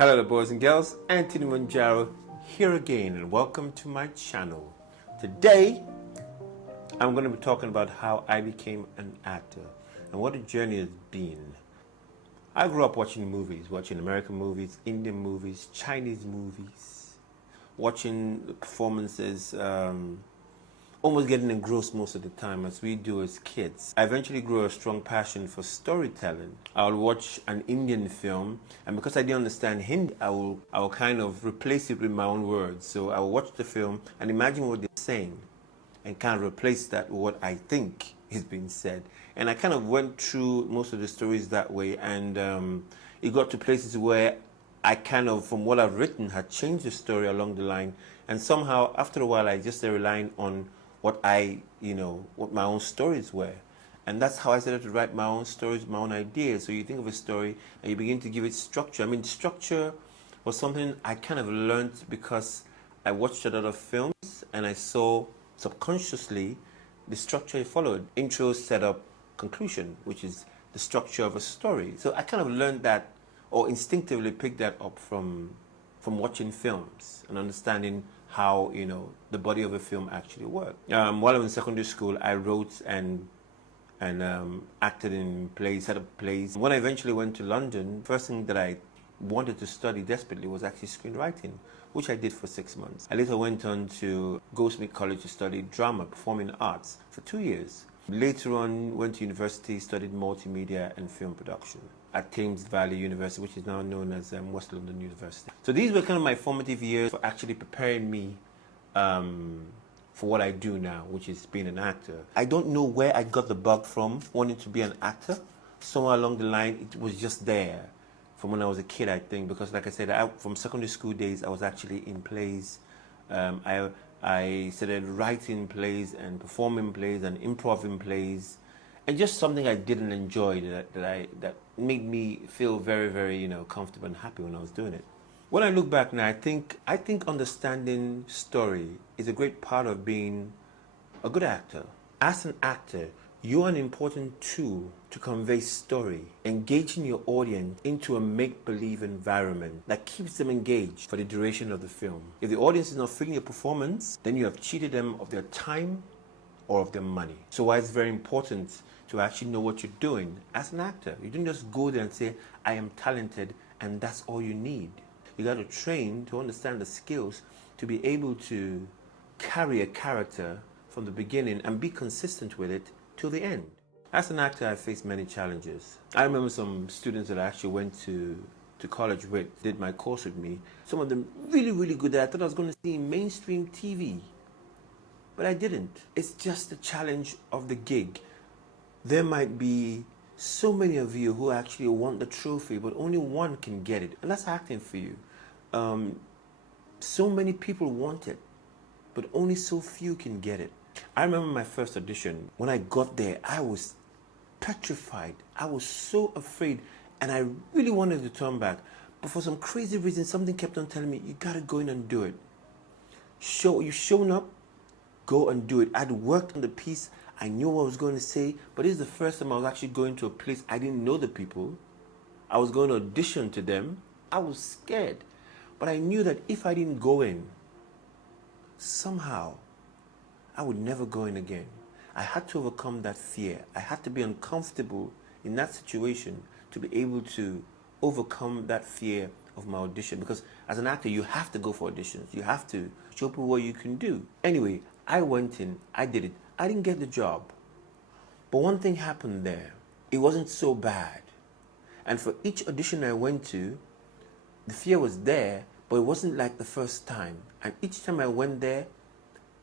Hello the boys and girls, Anthony Manjaro here again and welcome to my channel. Today I'm going to be talking about how I became an actor and what the journey has been. I grew up watching movies, watching American movies, Indian movies, Chinese movies, watching the performances, almost getting engrossed most of the time as we do as kids. I eventually grew a strong passion for storytelling. I'll watch an Indian film, and because I didn't understand Hindi, I will kind of replace it with my own words. So I will watch the film and imagine what they're saying and kind of replace that with what I think is being said. And I kind of went through most of the stories that way, and it got to places where I kind of, from what I've written, had changed the story along the line. And somehow, after a while, I just started relying on what what my own stories were. And that's how I started to write my own stories, my own ideas. So you think of a story and you begin to give it structure. I mean, structure was something I kind of learned because I watched a lot of films and I saw subconsciously the structure it followed. Intro, setup, conclusion, which is the structure of a story. So I kind of learned that, or instinctively picked that up from watching films and understanding how the body of a film actually worked. While I was in secondary school, I wrote and acted in plays, set up plays. When I eventually went to London, first thing that I wanted to study desperately was actually screenwriting, which I did for 6 months. I later went on to Goldsmith College to study drama, performing arts for 2 years. Later on, went to university, studied multimedia and film production at Thames Valley University, which is now known as West London University. So these were kind of my formative years for actually preparing me for what I do now, which is being an actor. I don't know where I got the bug from wanting to be an actor. Somewhere along the line, it was just there from when I was a kid, I think, because like I said, from secondary school days, I was actually in plays. I started writing plays and performing plays and improvising plays, and just something I didn't enjoy that made me feel very, very comfortable and happy when I was doing it. When I look back now, I think understanding story is a great part of being a good actor. As an actor, you're an important tool to convey story, engaging your audience into a make-believe environment that keeps them engaged for the duration of the film. If the audience is not feeling your performance, then you have cheated them of their time or of their money. So why it's very important to actually know what you're doing as an actor. You don't just go there and say, I am talented, and that's all you need. You got to train to understand the skills to be able to carry a character from the beginning and be consistent with it till the end. As an actor, I faced many challenges. I remember some students that I actually went to college with, did my course with me. Some of them really, really good that I thought I was going to see in mainstream TV. But I didn't. It's just the challenge of the gig. There might be so many of you who actually want the trophy, but only one can get it. And that's acting for you. So many people want it, but only so few can get it. I remember my first audition. When I got there, I was petrified. I was so afraid, and I really wanted to turn back. But for some crazy reason, something kept on telling me, you gotta go in and do it. You've shown up, go and do it. I'd worked on the piece. I knew what I was going to say, but this is the first time I was actually going to a place I didn't know the people. I was going to audition to them. I was scared, but I knew that if I didn't go in, somehow I would never go in again. I had to overcome that fear. I had to be uncomfortable in that situation to be able to overcome that fear of my audition, because as an actor, you have to go for auditions. You have to show people what you can do. Anyway, I went in, I did it. I didn't get the job. But one thing happened there. It wasn't so bad. And for each audition I went to, the fear was there, but it wasn't like the first time. And each time I went there,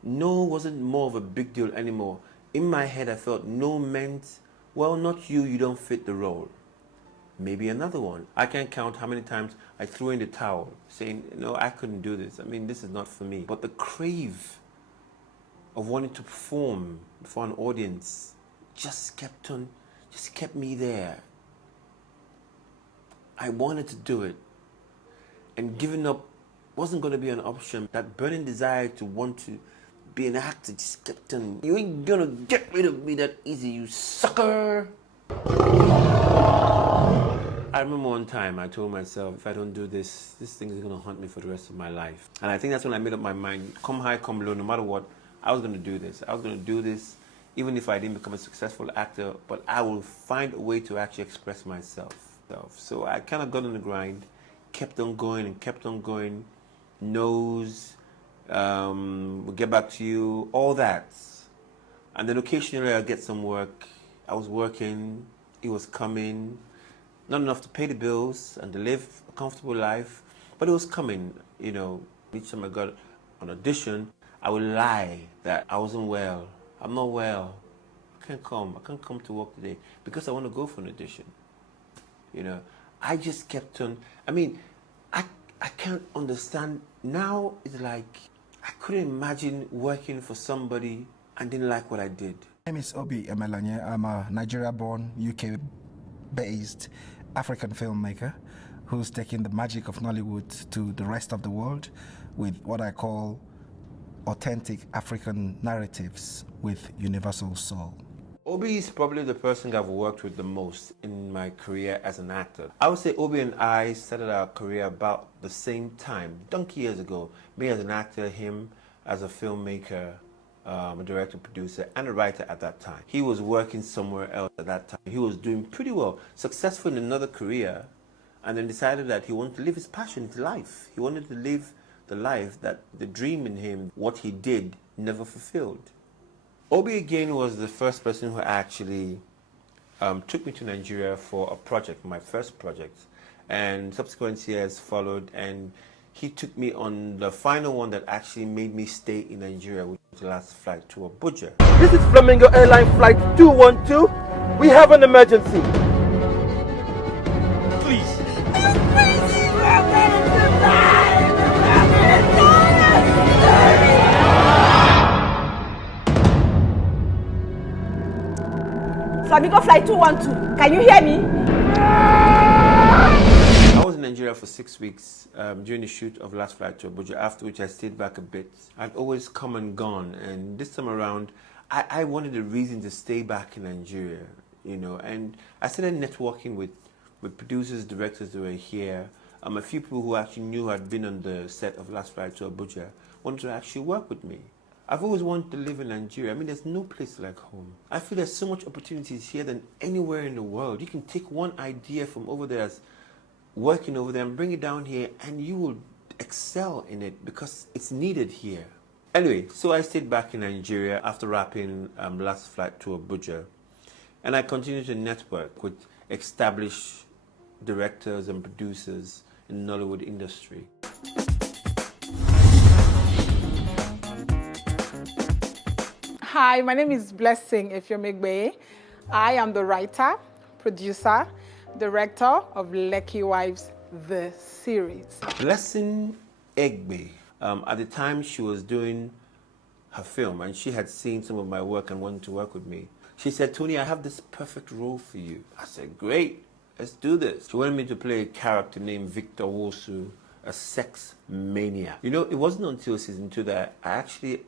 no wasn't more of a big deal anymore. In my head, I felt no meant, well, not you, you don't fit the role. Maybe another one. I can't count how many times I threw in the towel, saying, no, I couldn't do this. I mean, this is not for me. But the crave of wanting to perform for an audience just kept me there. I wanted to do it, and giving up wasn't going to be an option. That burning desire to want to be an actor just kept on. You ain't gonna get rid of me that easy, you sucker. I remember one time I told myself, if I don't do this, this thing is going to haunt me for the rest of my life. And I think that's when I made up my mind, come high, come low, no matter what, I was going to do this. I was going to do this, even if I didn't become a successful actor, but I will find a way to actually express myself. So I kind of got on the grind, kept on going and kept on going. Nose, we'll get back to you, all that. And then occasionally I get some work. I was working, it was coming, not enough to pay the bills and to live a comfortable life, but it was coming, you know. Each time I got an audition, I would lie that I wasn't well. I'm not well. I can't come to work today because I want to go for an audition. You know, I just kept on, I mean, I can't understand. Now it's like, I couldn't imagine working for somebody and didn't like what I did. My name is Obi Emelonye. I'm a Nigeria-born, UK-based African filmmaker who's taking the magic of Nollywood to the rest of the world with what I call authentic African narratives with universal soul. Obi is probably the person I've worked with the most in my career as an actor. I would say Obi and I started our career about the same time, donkey years ago. Me as an actor, him as a filmmaker, a director, producer, and a writer at that time. He was working somewhere else at that time. He was doing pretty well, successful in another career, and then decided that he wanted to live his passion, his life. He wanted to live the life that the dream in him, what he did, never fulfilled. Obi again was the first person who actually took me to Nigeria for a project, my first project, and subsequent years followed, and he took me on the final one that actually made me stay in Nigeria, which was the last flight to Abuja. This is Flamingo Airline Flight 212. We have an emergency. Please. Flamingo Flight 212. Can you hear me? I was in Nigeria for 6 weeks during the shoot of Last Flight to Abuja, after which I stayed back a bit. I'd always come and gone, and this time around, I wanted a reason to stay back in Nigeria, you know, and I started networking with producers, directors that were here, a few people who actually knew I'd been on the set of Last Flight to Abuja, wanted to actually work with me. I've always wanted to live in Nigeria. I mean, there's no place like home. I feel there's so much opportunities here than anywhere in the world. You can take one idea from over there as working over there and bring it down here, and you will excel in it because it's needed here. Anyway, so I stayed back in Nigeria after wrapping Last Flight to Abuja, and I continued to network with established directors and producers in the Nollywood industry. Hi, my name is Blessing Egbe. I am the writer, producer, director of Lekki Wives, the series. Blessing Egbe, at the time she was doing her film and she had seen some of my work and wanted to work with me. She said, Tony, I have this perfect role for you. I said, great, let's do this. She wanted me to play a character named Victor Wosu, a sex mania. You know, it wasn't until season 2 that I actually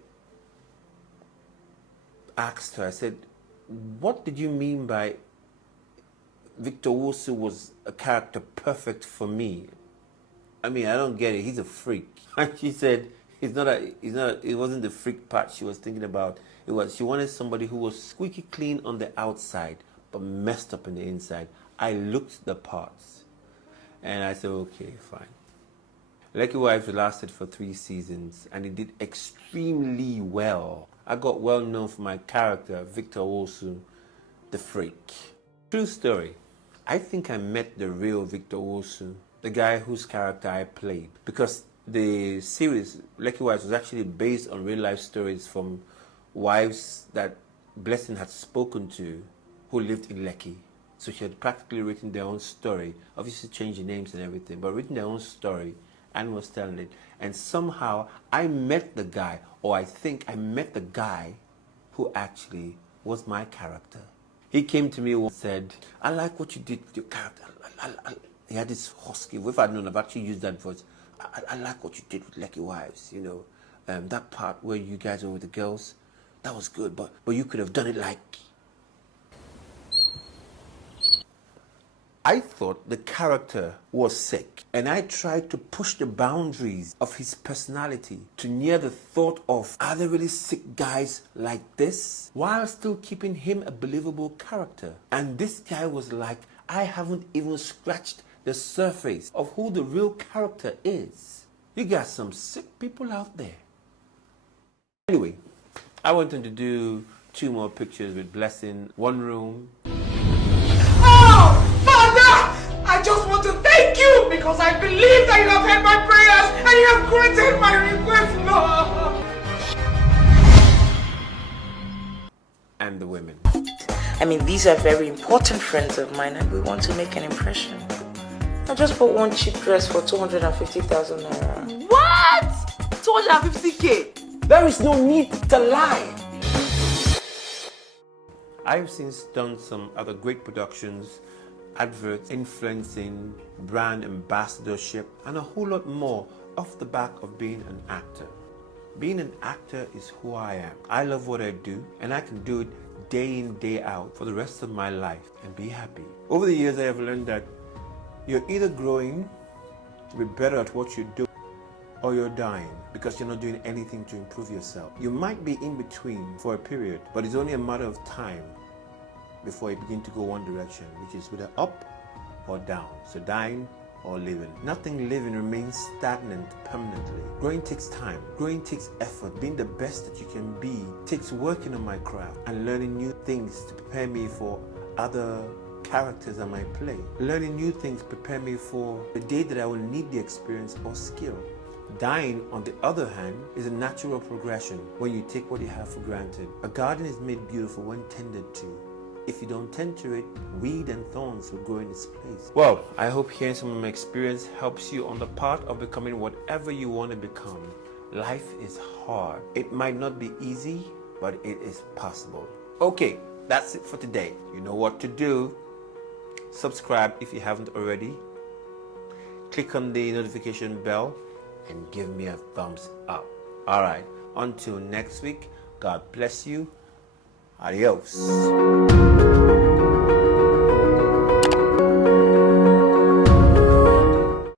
asked her, I said, what did you mean by Victor Wosu was a character perfect for me? I mean, I don't get it. He's a freak. And she said, it wasn't the freak part she was thinking about. She wanted somebody who was squeaky clean on the outside, but messed up on the inside. I looked the parts. And I said, okay, fine. Lekki Wives lasted for 3 seasons, and it did extremely well. I got well known for my character, Victor Wosu, the freak. True story. I think I met the real Victor Wosu, the guy whose character I played, because the series, Lekki Wives, was actually based on real life stories from wives that Blessing had spoken to who lived in Lekki. So she had practically written their own story, obviously changed the names and everything, but written their own story and was telling it. And somehow I met the guy, or I think I met the guy who actually was my character. He came to me and said, I like what you did with your character. He had this husky, if I'd known, I've actually used that voice. I like what you did with Lekki Wives, you know. That part where you guys were with the girls, that was good, but you could have done it like... I thought the character was sick, and I tried to push the boundaries of his personality to near the thought of, are there really sick guys like this? While still keeping him a believable character. And this guy was like, I haven't even scratched the surface of who the real character is. You got some sick people out there. Anyway, I wanted to do 2 more pictures with Blessing. One room. Oh, Father, I just want to thank you because I believe that you have heard my prayers and you have granted my request, Lord. And the women. I mean, these are very important friends of mine and we want to make an impression. I just bought one cheap dress for 250,000 naira. What? 250K? There is no need to lie. I've since done some other great productions, adverts, influencing, brand ambassadorship, and a whole lot more off the back of being an actor. Being an actor is who I am. I love what I do, and I can do it day in, day out for the rest of my life and be happy. Over the years, I have learned that you're either growing to be better at what you do, or you're dying because you're not doing anything to improve yourself. You might be in between for a period, but it's only a matter of time before you begin to go one direction, which is either up or down. So dying or living. Nothing living remains stagnant permanently. Growing takes time. Growing takes effort. Being the best that you can be takes working on my craft and learning new things to prepare me for other characters I might play. Learning new things prepare me for the day that I will need the experience or skill. Dying, on the other hand, is a natural progression when you take what you have for granted. A garden is made beautiful when tended to. If you don't tend to it, weed and thorns will grow in its place. Well, I hope hearing some of my experience helps you on the path of becoming whatever you want to become. Life is hard. It might not be easy, but it is possible. Okay, that's it for today. You know what to do. Subscribe if you haven't already. Click on the notification bell and give me a thumbs up. All right, until next week, God bless you. Adios.